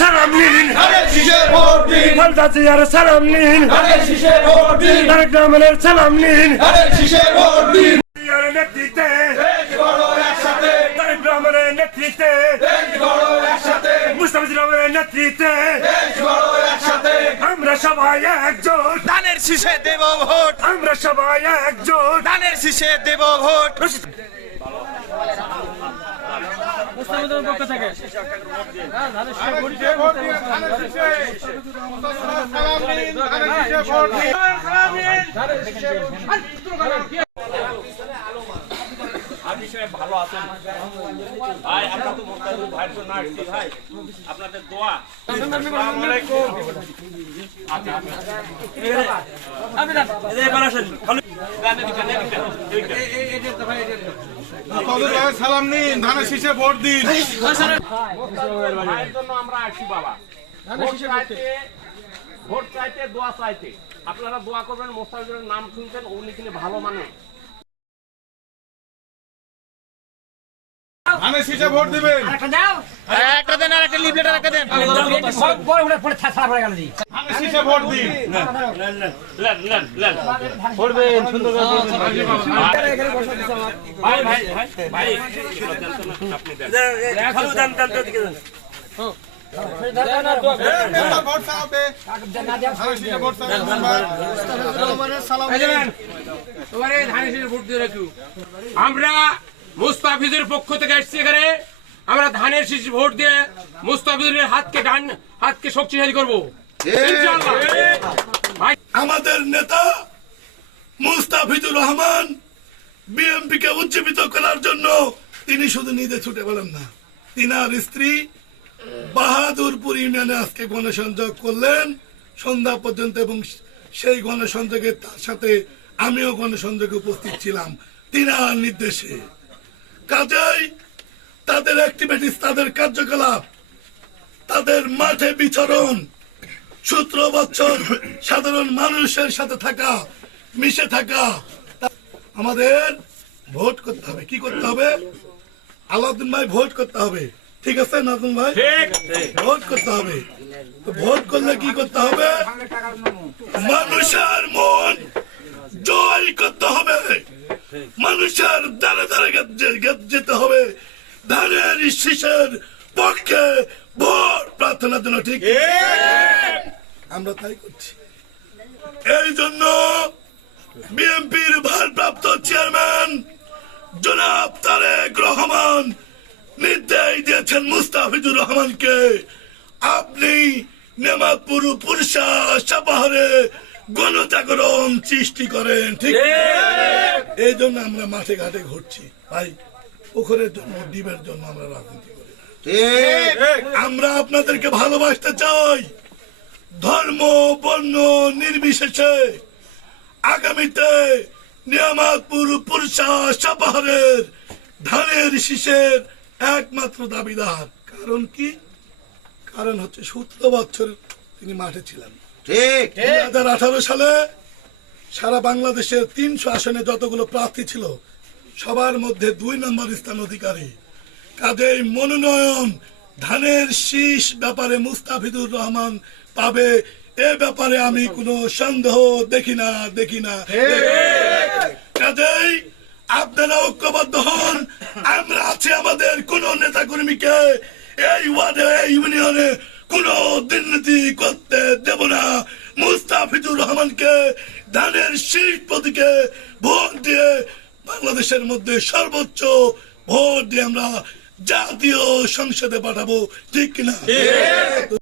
সালাম নিন খালদা সালাম নিন তারেক রহমানের সালাম নিন নেতৃত্বে তারেক রহমানের নেতৃত্বে মুস্তাফিজুর রহমানের নেতৃত্বে আমরা সবাই একজোট ধানের শীষে দেব ভোট, আমরা সবাই একজোট ধানের শীষে দেব ভোট। পক্ষ থেকে ভালো আছেন ভাই? আমরা তো মোস্তাফিজুর ভাইয়ের জন্য আসছি ভাই, আপনাদের দোয়া। আসসালামু আলাইকুম। সালাম নিন, ধানের শীষে ভোট দিন। ভাইয়ের জন্য আমরা আসছি বাবা, ভোট চাইতে দোয়া চাইতে। আপনারা দোয়া করবেন, মোস্তাফিজুরের নাম শুনছেন, উনি কিন্তু ভালো মানুষ। ধানের শীষে ভোট দিবেন। একটা দেন, আর একটা লিফলেট আর একটা দেন। ধানের শীষে ভোট দিন। ভাই ভাই ভাই ভাই আপনি ভোট চাওয়াবে। ধানের শীষে ভোট আমরা মুস্তাফিজুর পক্ষ থেকে আসছি এখানে। আমরা ধানের শীষ ভোট দিয়ে মুস্তাফিজুরের হাতকে শক্তিশালী করবো ইনশাআল্লাহ। আমাদের নেতা মুস্তাফিজুর রহমান বিএনপি কে উজ্জীবিত করার জন্য তিনি শুধু নিজে ছুটে পেলেন না, তিনার স্ত্রী বাহাদুরপুর ইউনিয়নে আজকে গণসংযোগ করলেন সন্ধ্যা পর্যন্ত, এবং সেই গণসংযোগে তার সাথে আমিও গণসংযোগে উপস্থিত ছিলাম তিনার নির্দেশে। কাজেই তাদের অ্যাক্টিভিটিস, তাদের কার্যকলাপ, তাদের মাঠে বিচরণ, 17 বছর সাধারণ মানুষের সাথে থাকা, মিশে থাকা, আমাদের ভোট করতে হবে। কি করতে হবে? আলাউদ্দিন ভাই, ভোট করতে হবে। ঠিক আছে নাজমুল ভাই, ভোট করতে হবে। তো ভোট করলে কি করতে হবে? মানুষের মন জয় করতে হবে, মানুষের দ্বারে দ্বারে যেতে হবে, ধানের শীষের পক্ষে ভোট প্রার্থনার জন্য। ঠিক আমরা তাই করছি। এই জন্য বিএনপির ভারপ্রাপ্ত চেয়ারম্যান জনাব তারেক রহমান নির্দেশ দিয়েছেন মুস্তাফিজুর রহমানকে, আপনি নেমাজপুর পুরসা সাপাহারে গণজাগরণ সৃষ্টি করেন। ঠিক এই জন্য আমরা মাঠে ঘাটে ঘুরছি ভাই, পুকুরের জন্য, ডিমের জন্য আমরা রাজনীতি করি না। আমরা আপনাদেরকে ভালোবাসতে চাই, ধর্ম বর্ণ নির্বিশেষে। আগামীতে নিয়ামতপুর পুরসা সাপাহারের ধানের শীষের একমাত্র দাবিদার। কারণ কি? কারণ হচ্ছে 17 বছর তিনি মাঠে ছিলেন। 2018 সালে সারা বাংলাদেশের 300 আসনে যতগুলো প্রার্থী ছিল সবার মধ্যে 2 নম্বর স্থান অধিকারী। কাজেই মনোনয়ন ধানের শীষ ব্যাপারে মুস্তাফিজুর রহমান পাবে, এ ব্যাপারে আমি কোনো সন্দেহ দেখি না। কাজেই আপনারা ঐক্যবদ্ধ হন। আমরা আছি, আমাদের কোন নেতা কর্মীকে এই ওয়ার্ডে, এই ইউনিয়নে কোন দুর্নীতি করতে দেব না। মুস্তাফিজুর রহমানকে ধানের শীষ প্রতীকে ভোট দিয়ে বাংলাদেশের মধ্যে সর্বোচ্চ ভোট দিয়ে আমরা জাতীয় সংসদে পাঠাবো। ঠিক কিনা?